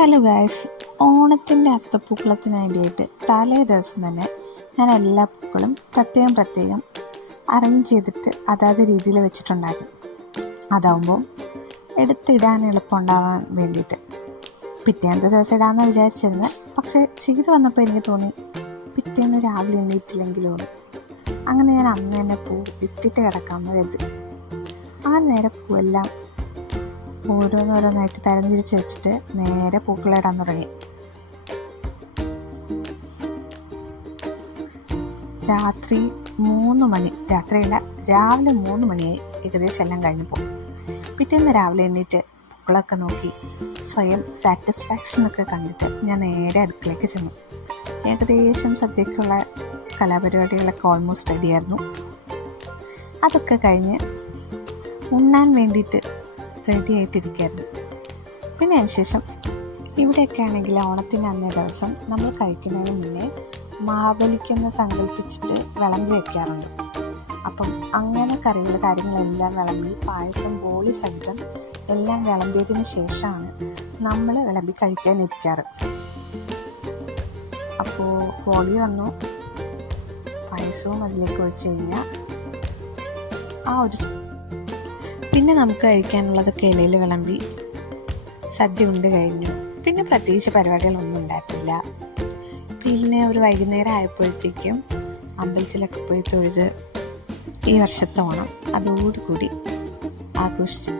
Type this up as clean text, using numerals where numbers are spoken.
Hello guys, ഓണത്തിൻ്റെ അത്തപ്പൂക്കളത്തിന് വേണ്ടിയിട്ട് തലേ ദിവസം തന്നെ ഞാൻ എല്ലാ പൂക്കളും പ്രത്യേകം അറേഞ്ച് ചെയ്തിട്ട് അതാത് രീതിയിൽ വെച്ചിട്ടുണ്ടായിരുന്നു. അതാവുമ്പോൾ എടുത്തിടാൻ എളുപ്പമുണ്ടാവാൻ വേണ്ടിയിട്ട് പിറ്റേന്നത്തെ ദിവസം ഇടാമെന്ന് വിചാരിച്ചിരുന്നത്. പക്ഷേ ചെയ്തു വന്നപ്പോൾ എനിക്ക് തോന്നി പിറ്റേന്ന് രാവിലെ എണ്ണീറ്റില്ലെങ്കിലോ. അങ്ങനെ ഞാൻ അന്ന് തന്നെ പൂ ഇട്ടിട്ട് കിടക്കാമെന്ന് കരുതി. ആ നേരെ പൂവെല്ലാം ഓരോന്നായിട്ട് തരംതിരിച്ച് വെച്ചിട്ട് നേരെ പൂക്കളിടാൻ തുടങ്ങി. രാവിലെ 3 മണിയായി ഏകദേശം എല്ലാം കഴിഞ്ഞപ്പോൾ. പിറ്റേന്ന് രാവിലെ എണ്ണീറ്റ് പൂക്കളൊക്കെ നോക്കി സ്വയം സാറ്റിസ്ഫാക്ഷനൊക്കെ കണ്ടിട്ട് ഞാൻ നേരെ അടുക്കളയ്ക്ക് ചെന്നു. ഏകദേശം സദ്യക്കുള്ള കലാപരിപാടികളൊക്കെ ഓൾമോസ്റ്റ് റെഡിയായിരുന്നു. അതൊക്കെ കഴിഞ്ഞ് ഉണ്ണാൻ വേണ്ടിയിട്ട് റെഡി ആയിട്ടിരിക്കുകയായിരുന്നു. പിന്നെ അതിനുശേഷം ഇവിടെയൊക്കെ ആണെങ്കിൽ ഓണത്തിൻ്റെ അന്നേ ദിവസം നമ്മൾ കഴിക്കുന്നതിന് മുന്നേ മാബലിക്കെന്ന് സങ്കല്പിച്ചിട്ട് വിളമ്പി വയ്ക്കാറുണ്ട്. അപ്പം അങ്ങനെ കാര്യങ്ങളെല്ലാം വിളമ്പി പായസം ബോളി സഹിതം എല്ലാം വിളമ്പിയതിന് ശേഷമാണ് നമ്മൾ വിളമ്പി കഴിക്കാനിരിക്കാറ്. അപ്പോൾ ബോളി വന്നു, പായസവും അതിലേക്ക് ഒഴിച്ച് കഴിഞ്ഞാൽ പിന്നെ നമുക്ക് കഴിക്കാനുള്ളതൊക്കെ ഇലയിൽ വിളമ്പി സദ്യ ഉണ്ട് കഴിഞ്ഞു. പിന്നെ പ്രത്യേകിച്ച് പരിപാടികളൊന്നും ഉണ്ടായിരുന്നില്ല. പിന്നെ ഒരു വൈകുന്നേരം ആയപ്പോഴത്തേക്കും അമ്പലത്തിലൊക്കെ പോയി തൊഴുത് ഈ വർഷത്തെ ഓണം അതോടുകൂടി ആഘോഷിച്ചു.